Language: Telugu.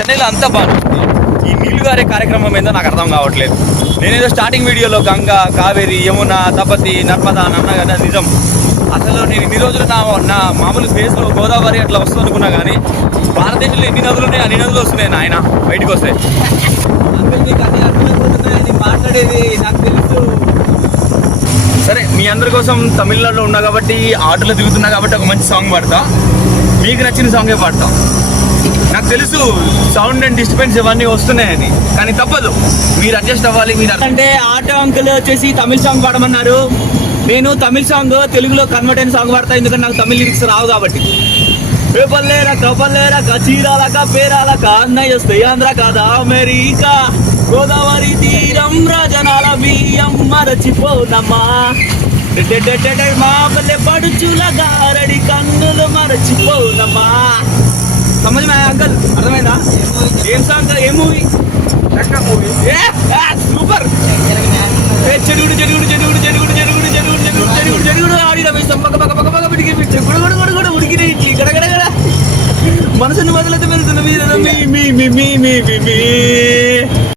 చెన్నైలో అంతా బాగుంటుంది. ఈ నీళ్లు గారే కార్యక్రమం ఏందో నాకు అర్థం కావట్లేదు. నేనేదో స్టార్టింగ్ వీడియోలో గంగా, కావేరి, యమున, తపతి, నర్మదా అని అన్నా కదా, నిజం. అసలు నేను ఇన్ని రోజులు నా మామూలు ఫేస్లో గోదావరి అట్లా వస్తుంది అనుకున్నా, కానీ భారతదేశంలో ఎన్ని నదులు ఉన్నాయి అన్ని నదులు వస్తున్నాయి ఆయన బయటకు వస్తాయి. మాట్లాడేది నాకు తెలుసు. సరే, మీ అందరి కోసం తమిళనాడులో ఉన్నా కాబట్టి, ఆటోలో తిరుగుతున్నా కాబట్టి ఒక మంచి సాంగ్ పాడతా. మీకు నచ్చిన సాంగే పాడతా. నాకు తెలుసు సౌండ్ అండ్ డిస్టర్బెన్స్ ఇవన్నీ వస్తున్నాయని, కానీ తప్పదు, మీరు అడ్జస్ట్ అవ్వాలి. మీరు అంటే ఆటో అంకుల్ వచ్చేసి తమిళ సాంగ్ పాడమన్నారు. నేను తమిళ సాంగ్ తెలుగులో కన్వర్ట్ అయిన సాంగ్ పాడతా, ఎందుకంటే నాకు తమిళ లిరిక్స్ రావు కాబట్టి. పేపర్లేరా కపర్లేరా చీరాలక పేరాలక అన్నయ్య వస్తే ఆంధ్ర కాదా అమెరికా, గోదావరి తీరం రాజనాల బియ్యం మరచిపోనమ్మా, మా పల్లె పడుచుల గారడి కన్నులు మరచిపోనమ్మా. సమझ में आया अंकल? అర్థమైందా? ఏం సాంగ్, ఏ మూవీ? సూపర్. చెడుగుడు చెడుగుడు చెడుగుడు చెడుగుడు చెడుగుడు చెడుగుడు చెడుగుడు చెడుగుడు చెడుగుడు ఆడిన పక్క పక్క పక్క పక్క పిడికి చెప్పుడు కూడా కూడా కూడా ఉడికిన ఇడ్లీ గడగడగడ మనసుని వదిలితే వెళ్తున్న మీరు మీ మీ మీ మీ మీ మీ